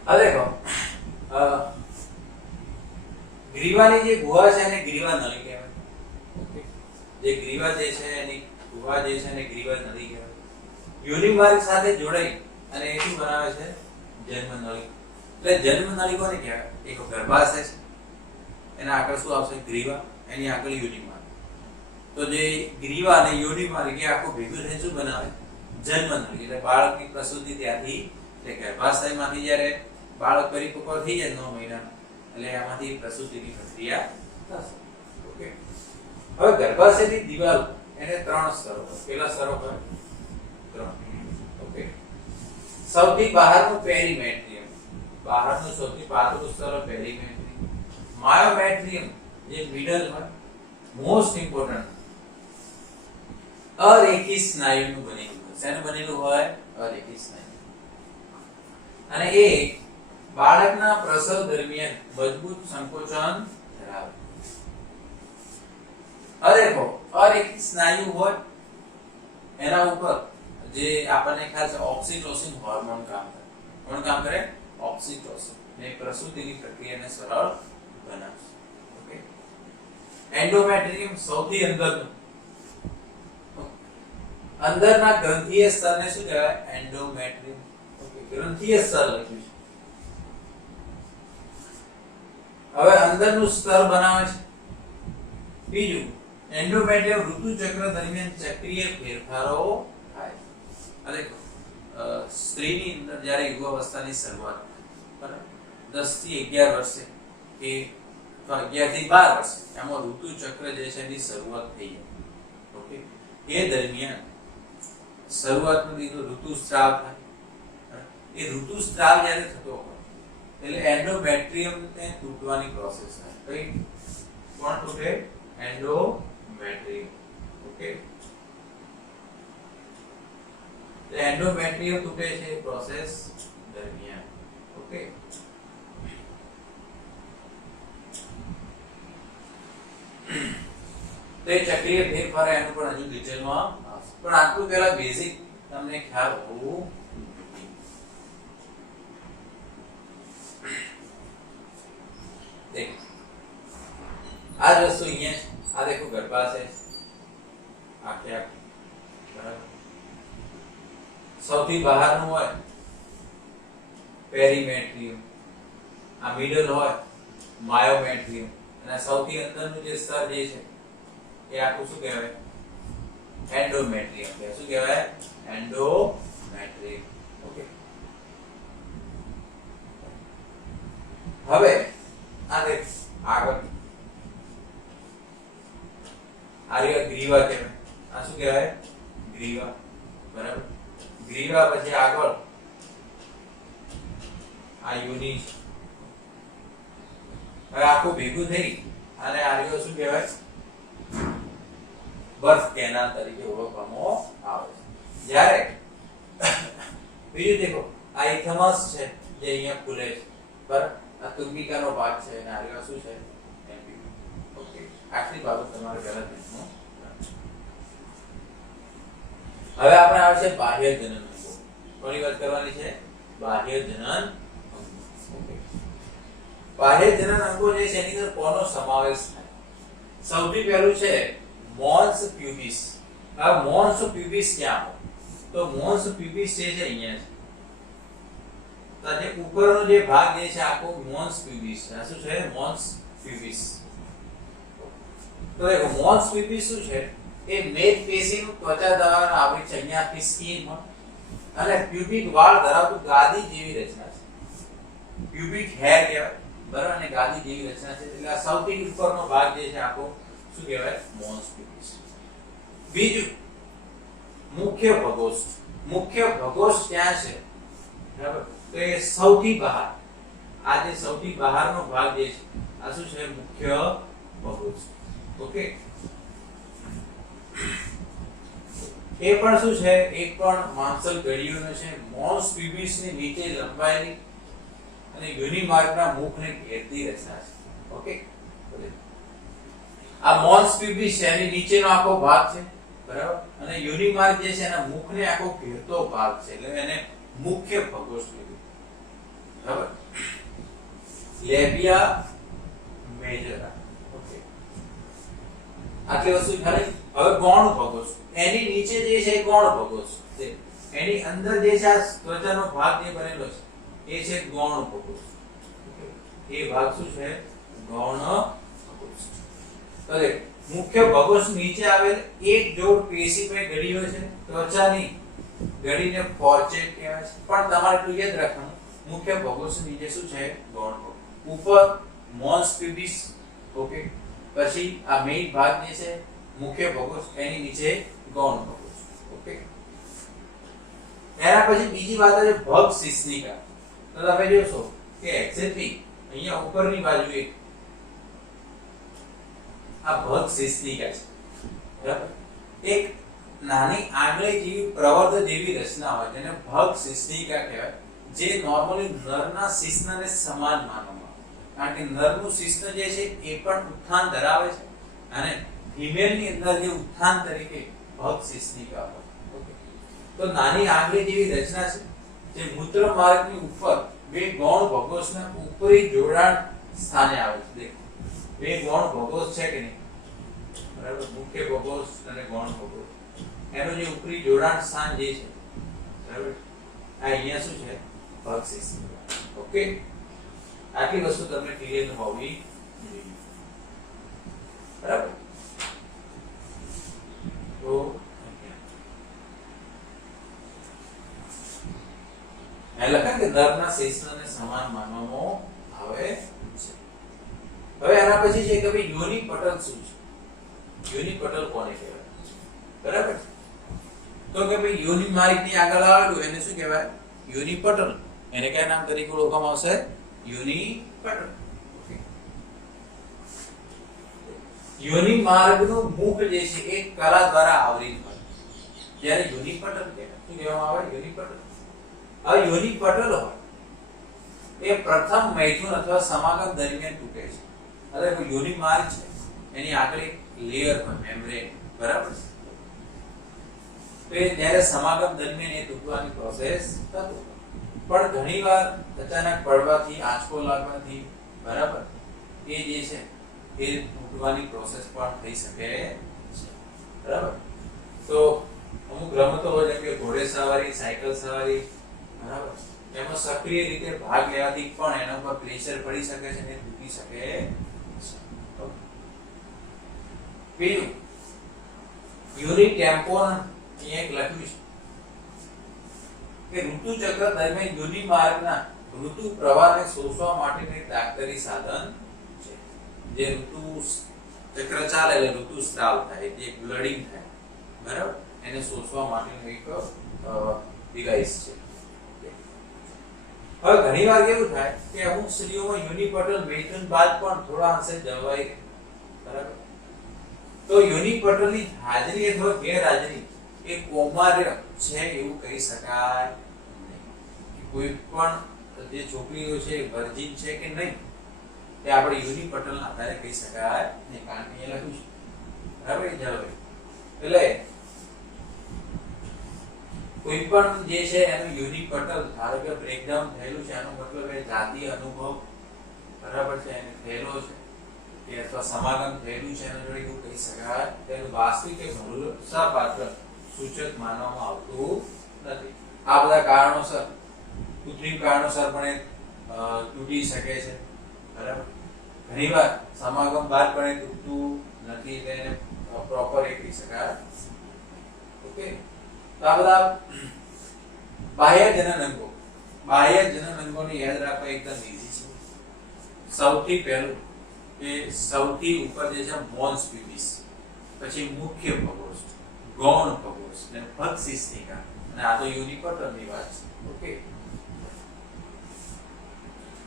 देखो ગ્રીવાની જે ગુહા છે એને ગ્રીવા નળી કહેવાય ઓકે જે ગ્રીવા જે છે એની ગુહા જે છે એને ગ્રીવા નળી કહેવાય યોનિ માર્ગ સાથે જોડાઈ અને એ શું બનાવે છે જન્મ નળી એટલે જન્મ નળી કોને કહેવાય એક ગર્ભાશય છે એના આગળ શું આવશે ગ્રીવા એની આગળ યોનિ માર્ગ તો જે ગ્રીવા અને યોનિ માર્ગ એ આખું ભેગું થઈને શું બનાવે જન્મ નળી એટલે બાળકની પ્રસૂતિ ત્યાંથી એટલે ગર્ભાશયમાંથી જ્યારે બાળક પરિપક્વ થઈ જાય 9 મહિનાનો એટલે આમાંથી પ્રસૂતિની પ્રક્રિયા થશે ઓકે હવે ગર્ભાશયની દિવાલ એને 3 સ્તરો કેટલા સ્તરો પર 3 ઓકે સૌથી બહારનું પેરીમેટ્રિયમ બહારનું સૌથી પાતળું સ્તર પેરીમેટ્રિયમ માયોમેટ્રિયમ જે મિડલ હોય મોસ્ટ ઇમ્પોર્ટન્ટ અરેખી સ્નાયુનું બનેલું હોય શેનું બનેલું હોય અરેખી સ્નાયુ અને એ બાળકના પ્રસવ દરમિયાન મજબૂત સંકોચન ધરાવે હવે દેખો અરેખી સ્નાયુ હોય એના ઉપર જે આપણને ખ્યાલ છે ઓક્સિટોસિન હોર્મોન કામ કરે કોણ કામ કરે ઓક્સિટોસિન ને પ્રસૂતિની પ્રક્રિયાને સરળ બનાવશે ઓકે એન્ડોમેટ્રિયમ સૌથી અંદરના ગ્રંથીય સ્તરને શું કહેવાય એન્ડોમેટ્રિયમ ઓકે ગ્રંથીય સ્તર લખ્યું છે હવે અંદરનું સ્તર બનાવે છે બીજું એન્ડોમેટ્રિયમ ઋતુચક્ર દરમિયાન ચક્રીય ફેરફારો થાય અને સ્ત્રીની અંદર જ્યારે યુવાવસ્થાની શરૂઆત બરાબર 10 થી 11 વર્ષે કે 11 થી 12 વર્ષે એમાં ઋતુચક્ર જે છે એની શરૂઆત થઈ જાય ઓકે એ દરમિયાન શરૂઆતમાં દીધું ઋતુસ્રાવ થાય એ ઋતુસ્રાવ જ્યારે થતો હોય એટલે એન્ડોમેટ્રિયમ ને તૂટવાની પ્રોસેસ થાય કઈ કોણ તૂટે એન્ડોમેટ્રિયમ ઓકે તો એન્ડોમેટ્રિયમ તૂટે છે પ્રોસેસ દરમિયાન ઓકે તો એ ચક્રીય ફેરફાર એનું પણ હજુ ડિટેલમાં આવશે પણ આટલું પહેલા બેઝિક તમને ખ્યાલ હોવું દેખો આ જ વસ્તુ અહીંયા આ દેખો ગર્ભાશય આખે આખી બરાબર સૌથી બહારનું હોય પેરીમેટ્રિયમ આ મિડલ હોય માયોમેટ્રિયમ અને સૌથી અંદરનું જે સ્તર જે છે એ આખું શું કહેવાય એન્ડોમેટ્રિયમ કહેવાય. શું કહેવાય? એન્ડોમેટ્રિયમ. ઓકે. હવે આ દેખ આગળ આ ગ્રીવા કહેવાય. આ શું કહેવાય? ગ્રીવા. બરાબર. ગ્રીવા પછી આગળ આ યોની. હવે આખું ભેગું થઈ અને આ શું કહેવાય? બર્ફ કેનાલ તરીકે ઓળખવામાં આવે છે. જ્યારે બીજું દેખો આ ઇથેમસ છે જે અહીંયા ખુલે છે. બરાબર. આ તુંબિકાનો ભાગ છે અને આ શું છે? એમ્ફીબિયમ. ઓકે. આટલી બાબત તમારે પહેલા ધ્યાનમાં. હવે આપણે આવે છે બાહ્ય જનન અંગો. કોની વાત કરવાની છે? બાહ્ય જનન અંગો. ઓકે. બાહ્ય જનન અંગો જે છે એની અંદર કોનો સમાવેશ થાય? સૌથી પહેલું છે મોન્સ પ્યુબિસ. આ મોન્સ પ્યુબિસ ક્યાં હોય? તો મોન્સ પ્યુબિસ જે છે અહીંયા છે. તો જે ઉપરનો જે ભાગ જે છે આખો મોન્સ પ્યુબિસ છે. આ શું છે? મોન્સ પ્યુબિસ. તો દેખો મોન્સ પ્યુબિસ શું છે? એ મેદ પેશીનું ત્વચા દ્વારા આવૃત છે. અહીંયા આખી સ્કિન અને પ્યુબિક વાળ ધરાવતું ગાદી જેવી રચના છે. પ્યુબિક હેર કહેવાય. બરાબર. અને ગાદી જેવી રચના છે. એટલે આ સૌથી ઉપરનો ભાગ જે છે આખો શું કહેવાય? મોન્સ પ્યુબિસ. બીજું મુખ્ય ભગોષ. મુખ્ય ભગોષ ક્યાં છે? બરાબર. તો એ સૌથી બહાર. આ જે સૌથી બહારનો ભાગ જે છે આ શું છે? મુખ્ય ભગોષ. ઓકે. એ પણ શું છે? એક પણ માંસલ ગળીઓનો છે. મોન્સ પ્યુબિસ ની નીચે લંબાયેલી અને યુનિમાર્કના મુખને ઘેરતી રચના છે. ઓકે. આ મોન્સ પ્યુબિસ છે એની નીચેનો આખો ભાગ છે. બરાબર. અને યુનિમાર્ક જે છે એના મુખને આખો ઘેરતો ભાગ છે. એટલે એને મુખ્ય ભગોષ કહેવાય. બરાબર. લેબિયા મેજરા. ઓકે. આટલી વસ્તુ ખાલી. હવે ગૌણ ભગોષ. એની નીચે જે છે ગૌણ ભગોષ છે. એની અંદર જે છે આ ત્વચાનો ભાગ જે બનેલો છે એ છે ગૌણ ભગોષ. એ ભાગ શું છે? ગૌણ ભગોષ. તો દેખ મુખ્ય ભગોષ નીચે આવેલ એક જોડ પેશીમય ગળીઓ છે. ત્વચાની ગળીને ફોર્ચેટ કહેવાય છે. પણ તમારે એટલું યાદ રાખવાનું મુખ્ય ભગોષ નીચે શું છે? ગૌણ ભગોષ. ઉપર મોન્સ પ્યુબિસ. ઓકે. પછી આ મેઇન ભાગ જે છે મુખ્ય ભગોષ એની નીચે ગૌણ ભગોષ. ઓકે. એના પછી બીજી વાત છે ભગ શિશ્નિકા. તો તમે જોશો કે એક્ઝેક્ટલી અહીંયા ઉપરની બાજુએ આ ભગ શિશ્નિકા છે. બરાબર. એક નાની આંગળી જેવી પ્રવર્ધ જેવી રચના હોય જેને ભગ શિશ્નિકા કહેવાય. જે નોર્મલી નરના શિશ્નને સમાન માનવામાં આવે. કારણ કે નરનું શિશ્ન જે છે એ પણ ઉત્થાન ધરાવે છે અને ફિમેલની અંદર જે ઉત્થાન તરીકે ભગ શિશ્નિકા હોય. ઓકે. તો નાની આંગળી જેવી રચના છે જે મૂત્ર માર્ગની ઉપર બે ગૌણ ભગોષના ઉપરી જોડાણ સ્થાને આવે છે. દેખો બે ગૌણ ભગોષ છે કે નહીં? બરાબર. મુખ્ય ભગોષ અને ગૌણ ભગોષ એનું જે ઉપરી જોડાણ સ્થાન જે છે. બરાબર. આ અહીંયા શું છે? ભગ શિશ્નિકા. ઓકે. આટલી વસ્તુ તમને ક્લિયર હોવી જોઈએ. બરાબર. તો લખન કે નરના શિશ્નને સમાન માનવામાં આવે છે. હવે આના પછી છે કે ભાઈ યોનિ પટલ શું છે? યોનિ પટલ કોને કહેવાય? બરાબર. તો કે ભાઈ યોનિ માર્ગની આગળ આવેલું એને શું કહેવાય? યોનિ પટલ. એને કયા નામ તરીકે ઓળખવામાં આવશે? યોનિ પટલ. યોનિ માર્ગનું મુખ જે છે એ કલા દ્વારા આવરિત હોય જ્યારે યોનિ પટલ કહેવાય. શું કહેવામાં આવે? યોનિ પટલ. હવે યોનિ પટલ હોય એ પ્રથમ મૈથુન અથવા સમાગમ દરમિયાન તૂટે છે. એટલે યોનિ માર્ગ છે એની આગળ એક લેયર હોય મેમ્બ્રેન. બરાબર. તો એ જ્યારે સમાગમ દરમિયાન એ તૂટવાની પ્રોસેસ થતું. પણ ઘણીવાર અચાનક પડવાથી આંચકો લાગવાથી બરાબર એ જે છે એ તૂટવાની પ્રોસેસ પણ થઈ શકે છે. બરાબર. તો અમુક રમતો હોય જેમ કે ઘોડેસવારી, સાયકલ સવારી, બરાબર, એમાં સક્રિય રીતે ભાગ લેવાથી પણ એના ઉપર પ્રેશર પડી શકે છે અને તૂટી શકે છે. બીજું યુનિટેમ્પોરલ અહીંયા એક લખ્યું છે કે ઋતુ ચક્ર દરમિયાન યુનિ માર્ગના ઋતુ પ્રવાહને શોષવા માટેનું એક ડાક્ટરી સાધન છે. જે ઋતુ ચક્ર ચાલે એટલે ઋતુ સ્ત્રાવ થાય, જે બ્લડિંગ થાય, બરાબર, એને શોષવા માટેનું એક ડિવાઇસ છે. હવે ઘણી વાર કેવું થાય કે અમુક સ્ત્રીઓમાં યુનિપટલ મૈથુન બાદ પણ થોડા અંશે જળવાઈ રહે, બરાબર. તો યુનિપટલની હાજરી અથવા ગેરહાજરી એ કૌમાર્ય છે એવું કહી શકાય નહીં. કોઈ પણ જે છોકરીઓ છે વર્જિન છે કે નહીં તે આપણે યુનિપટલના આધારે કહી શકાય નહીં, કારણ કે એ લખ્યું છે, બરાબર, એ જળવાઈ. એટલે કોઈ પણ જે છે એનું યુનિપટલ ધારો કે બ્રેકડાઉન થયેલું છે, એનો મતલબ એ જાતિ અનુભવ, બરાબર છે, એને થયેલો છે કે અથવા સમાગમ થયેલું છે, એના જોડે એવું કહી શકાય તેનું વાસ્તવિક કે ભરોસાપાત્ર સૂચક માનવામાં આવતું નથી. આ બધા કારણોસર, કૃત્રિમ કારણોસર પણ એ તૂટી શકે છે, બરાબર. ઘણીવાર સમાગમ બાદ પણ એ તૂટતું નથી, તેને પ્રોપર એ કહી શકાય. ઓકે, તો આ બધા બાહ્ય જનનાંગો, બાહ્ય જનનાંગોને યાદ રાખવા એકદમ ઈઝી છે. સૌથી પહેલું કે સૌથી ઉપર જે છે મોન્સ પ્યુબિસ, પછી મુખ્ય પ્રકોષ્ઠ, ગૌણ પ્રકોષ્ઠ અને ભક્ષિષ્ઠિકા, અને આ તો યુનિપટલની વાત છે. ઓકે,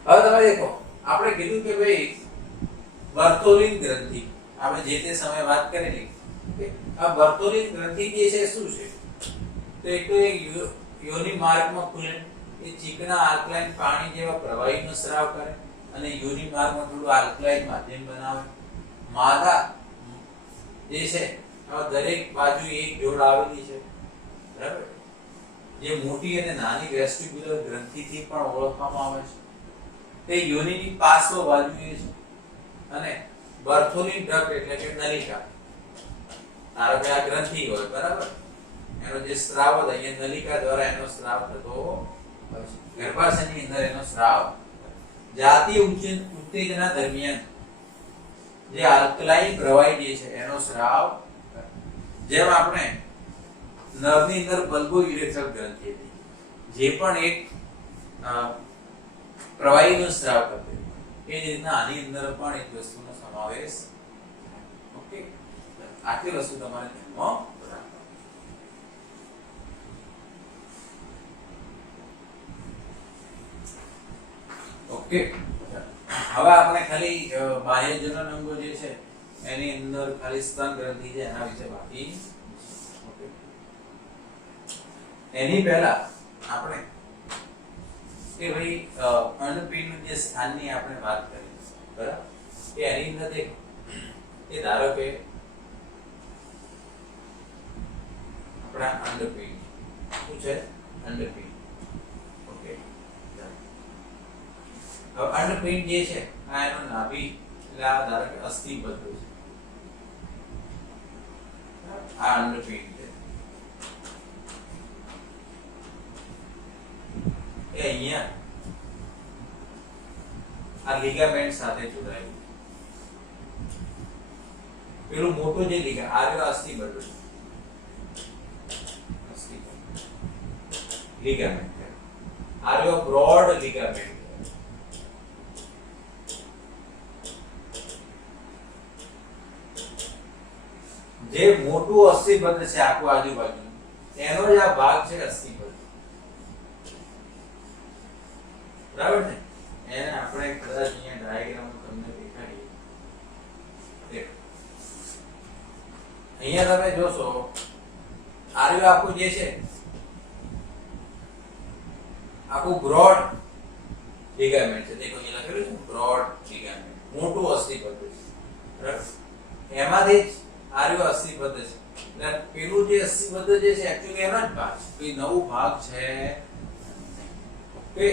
હવે તમે દેખો, આપણે કીધું કે ભાઈ બર્થોલિન ગ્રંથિ, આપણે જે તે સમયે વાત કરેલી કે આ બર્થોલિન ગ્રંથિ જે છે શું છે? તો એક તો યોનિ માર્ગમાં ખુલે, એ ચીકણા આલ્કલાઇન પાણી જેવા પ્રવાહીનો સ્રાવ કરે અને યોનિ માર્ગમાં થોડું આલ્કલાઇન માધ્યમ બનાવે. માદા જે છે આ દરેક બાજુ એક જોડ આવેલી છે, બરાબર, જે મોટી અને નાની વેસ્ટિબ્યુલર ગ્રંથિથી પણ ઓળખવામાં આવે છે. તે યોનિની પાર્શ્વ બાજુએ છે અને બર્થોલિન ડક્ટ એટલે કે નલિકા, ધારો કે આ ગ્રંથિ હોય, બરાબર, એનો જે સ્રાવ હોય અહીંયા નલિકા દ્વારા એનો સ્રાવ થતો હોય છે. ગર્ભાશયની અંદર એનો સ્રાવ જાતીય ઉત્તેજના દરમિયાન જે આલ્કલાઇન પ્રવાહી જે છે એનો સ્રાવ, જેમ આપણે નરની અંદર બલ્બો યુરેથ્રલ ગ્રંથિ હતી, જે પણ એક પ્રવાહીનો સ્રાવ કરતો, એ જ રીતના આની અંદર પણ એક વસ્તુનો સમાવેશ. ઓકે, આટલી વસ્તુ તમારે ધ્યાનમાં રાખવાની. ઓકે, હવે આપણે ખાલી બાહ્ય જનનાંગો જે છે એની અંદર ખાલી સ્તન ગ્રંથિ છે એના વિશે બાકી. ઓકે, એની પહેલા આપણે કે ભાઈ અંડપિંડ જે સ્થાનની આપણે વાત કરી, બરાબર, કે એની અંદર દેખો, એ ધારો કે આપણા અંડપિંડ શું છે? અંડપિંડ. ઓકે, હવે અંડપિંડ જે છે આ એનો નાભી, એટલે આ ધારો કે અસ્થિબદ્ધ છે, આ અંડપિંડ છે. એ અહીંયા આ લિગામેન્ટ સાથે જોડાયેલું. પેલું મોટું જે લિગા આ અસ્થિબદ્ધ છે, લિગામેન્ટ આ બ્રોડ લિગામેન્ટ. જે મોટું અસ્થિબદ્ધ છે આખું આજુબાજુ, એનો જ આ ભાગ છે અસ્થિબદ્ધ, બરાબર ને? એને આપણે કદાચ અહીંયા ડાયાગ્રામ તમને દેખાડીએ. અહીંયા તમે જોશો આર્યો આખું જે છે આખું બ્રોડ લિગામેન્ટ છે. દેખો અહીંયા લખેલું છે બ્રોડ લિગામેન્ટ, મોટું અસ્થિબદ્ધ છે, બરાબર. એમાંથી જ આર્યો અસ્થિબદ્ધ છે. એટલે પેલું જે અસ્થિબદ્ધ જે છે એક્ચ્યુઅલી એનો જ ભાગ છે, કોઈ નવું ભાગ છે. ઓકે,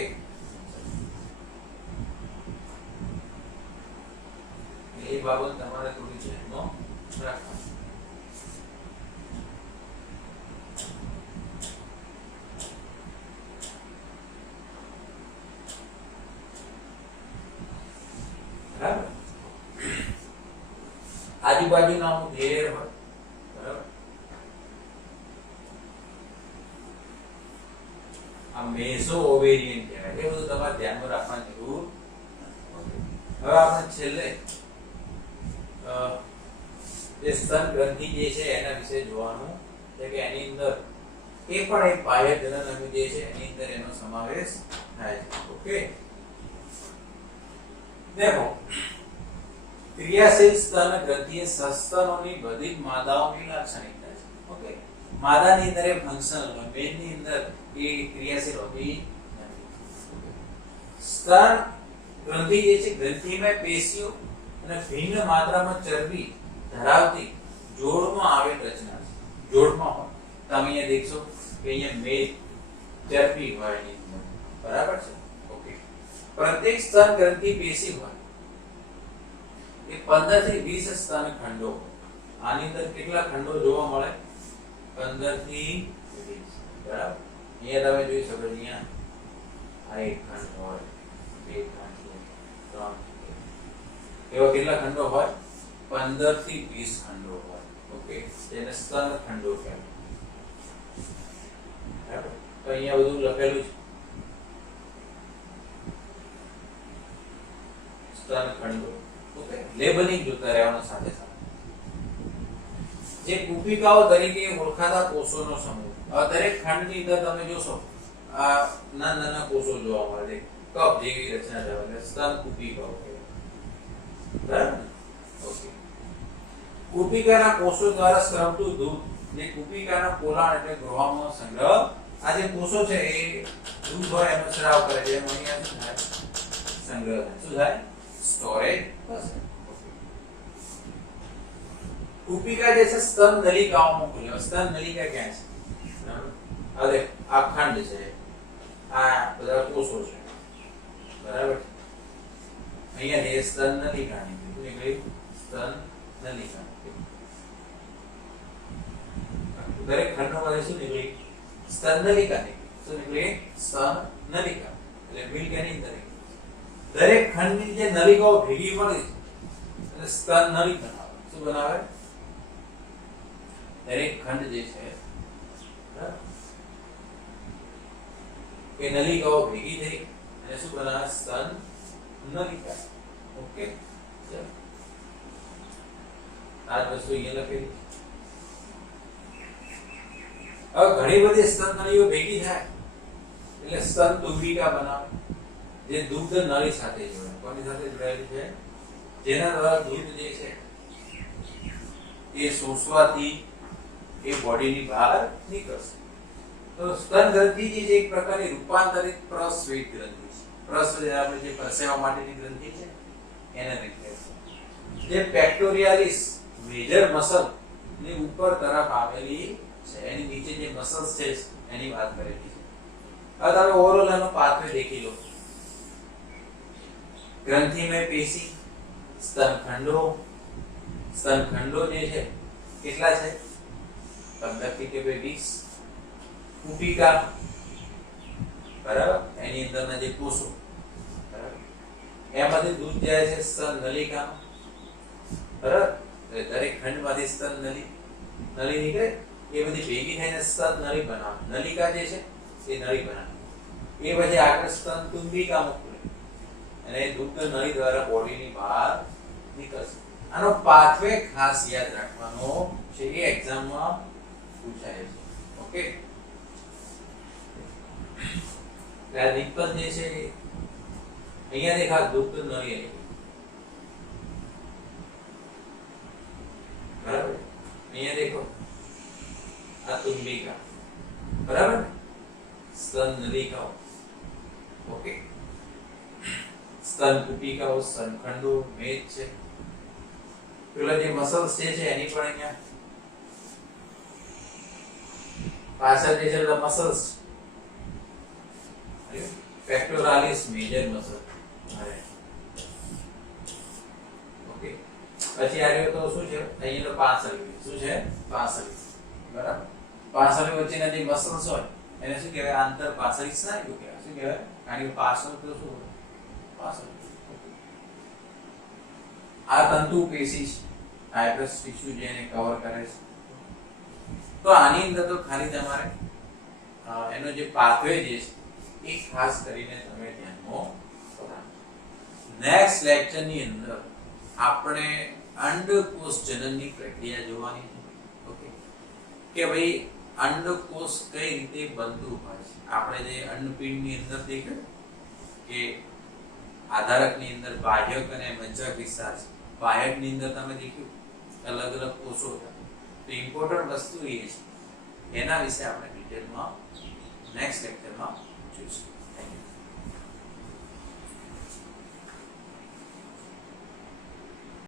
એ બાબત તમારે થોડી ધ્યાનમાં રાખવાની. બરાબર, આજુબાજુના અમુક લેયર હોય, બરાબર, આ મેસો ઓવેરિયન કહેવાય. એ બધું તમારે ધ્યાનમાં રાખવાની જરૂર નથી. હવે આપણે છેલ્લે જે સ્તન ગ્રંથિ જે છે એના વિશે જોવાનું છે કે એની અંદર એ પણ એક બાહ્ય જનન જે છે એની અંદર એનો સમાવેશ થાય છે. ઓકે, देखो क्रियाशील स्तन ग्रंथि એ સસ્તનોની બધી જ માદાઓની લાક્ષણિકતા છે. ઓકે, માદાની અંદર એ ફંક્શનલ હોય, બેનની અંદર એ ક્રિયાશીલ હોતી નથી. સ્તન ગ્રંથિ જે છે ગ્રંથિમાં પેશીઓ અને ભિન્ન માત્રામાં ચરબી ધરાવતી જોડમાં આવેલ રચના છે. જોડમાં હોય તમે અહીંયા દેખશો કે અહીંયા મેદ ચરબી હોય એની અંદર, બરાબર છે. ઓકે, પ્રત્યેક સ્તન ગ્રંથિ પેશી હોય એ 15 થી 20 સ્તન ખંડો. આની અંદર કેટલા ખંડો જોવા મળે? 15 થી 20, બરાબર. અહીંયા તમે જોઈ શકો અહીંયા આ એક ખંડ હોય, બે ખંડ હોય, ત્રણ એવા કેટલા ખંડો હોય? 15 થી 20 ખંડો હોય. ઓકે, તેને સ્તન ખંડો કહેવાય. બરાબર, તો અહીંયા બધું લખેલું છે સ્તન ખંડો. ઓકે, લેબલિંગ જોતા રહેવાનું સાથે સાથે. જે કુપિકાઓ તરીકે ઓળખાતા કોષોનો સમૂહ. આ દરેક ખંડની અંદર તમે જોશો આ નાના નાના કોષો જોવા મળે, કપ જેવી રચના ધરાવે સ્તન કુપિકાઓ કહેવાય. બરાબર. ઓકે, કુપિકાના કોષો દ્વારા સ્રવતું દૂધ ને કુપિકાના પોલાણ એટલે ગૃહમાં સંગ્રહ. આ જે કોષો છે એ દૂધ હોય એનો સ્રાવ કરે છે, એમ અહીંયા શું થાય? સંગ્રહ થાય. શું થાય? સ્ટોરેજ થશે. કુપિકા જે છે સ્તન નલિકાઓમાં ખુલે. સ્તન નલિકા ક્યાં છે? હવે આ ખંડ છે, આ બધા કોષો છે, બરાબર. અહીંયા જે સ્તન નલિકા નીકળી, સ્તન નલિકા. દરેક ખંડોમાંથી શું નીકળી? સ્તન નલિકા નીકળી. શું નીકળી? સ્તન નલિકા. એટલે મિલ્ક એની અંદર દરેક ખંડની જે નલિકાઓ ભેગી મળી એટલે સ્તન નલિકા બનાવે. શું બનાવે? દરેક ખંડ જે છે એ નલિકાઓ ભેગી થઈ અને શું બનાવે? સ્તન નલિકા. ઓકે, ચલો આ વસ્તુ અહીંયા લખેલી. હવે ઘણી બધી સ્તન નળીઓ ભેગી થાય એટલે સ્તન તુંબિકા બનાવે, જે દૂધ નળી સાથે જોડાય. કોની સાથે જોડાયેલી છે? જેના દ્વારા દૂધ જે છે એ શોષવાથી એ બોડીની બહાર નીકળશે. તો સ્તન ગ્રંથિ જે છે એક પ્રકારની રૂપાંતરિત પ્રસ્વેદ ગ્રંથિ છે. પ્રસ્વેદ આપણે જે પરસેવા માટેની ગ્રંથિ છે એને રીતે જે પેક્ટોરિયાલિસ મેજર મસલ ની ઉપર તરફ આવેલી છે, એની નીચે જે મસલ્સ છે એની વાત કરેલી છે. હવે તમે ઓવરઓલ એનો પાથવે દેખી લો. ગ્રંથિ में पेशी, સ્તનખંડો જે છે કેટલા છે? 15 થી 20. કુપિકા, બરાબર, એની અંદરના જે કોષો, બરાબર, એમાંથી દૂધ જાય છે સ્તન નલિકામાં, બરાબર. દરેક ખંડમાંથી સ્તન નળી નીકળે, એ બધી ભેગી થઈને સ્તન નળી બનાવે. નલિકા જે છે એ નળી બનાવે. એ પછી આગળ સ્તન તુંબિકામાં ખુલે અને દૂધ નળી દ્વારા બોડીની બહાર નીકળશે. આનો પાથવે ખાસ યાદ રાખવાનો છે, એ એક્ઝામમાં પૂછાય છે. ઓકે, આ નિકલ જે છે અહીંયા દેખા દૂધ નળી, બરાબર. અહીંયા દેખો આ તુંબિકા, બરાબર, સ્તન નલિકાઓ. ઓકે, સ્તન કુપિકાઓ, સ્તનખંડો, મેદ છે. પેલા જે મસલ્સ છે એની પણ અહીંયા પાછળ જે છે મસલ્સ, પેક્ટોરાલિસ મેજર મસલ. ઓકે, પછી આ તો શું છે? અહીંયા તો પાસળી. શું છે? પાસળી, બરાબર. પાસળી વચ્ચેના જે મસલ્સ હોય એને શું કહેવાય? આંતર પાસળી સ્નાયુ કહેવાય. શું કહેવાય? કારણ કે પાસળ તો શું હોય? પાસળ. આ તંતુ પેશી ફાઇબ્રસ ટિશ્યુ જેને કવર કરે છે. તો આની અંદર તો ખાલી તમારે એનો જે પાથવે જે છે એ ખાસ કરીને તમે ધ્યાનમાં રાખો. નેક્સ્ટ લેક્ચર ની અંદર આપણે અંડકોષ જનનની પ્રક્રિયા જોવાની છે. ઓકે, કે ભાઈ અંડકોષ કઈ રીતે બનતું હોય છે. આપણે જે અંડપિંડની અંદર દેખ્યું કે આધારકની અંદર બાહ્યક અને મજ્જક વિસ્તાર છે. બાહ્યકની અંદર તમે દેખ્યું અલગ અલગ કોષો હતા. તો ઇમ્પોર્ટન્ટ વસ્તુ એ છે, એના વિશે આપણે ડિટેલમાં નેક્સ્ટ લેક્ચરમાં જોઈશું.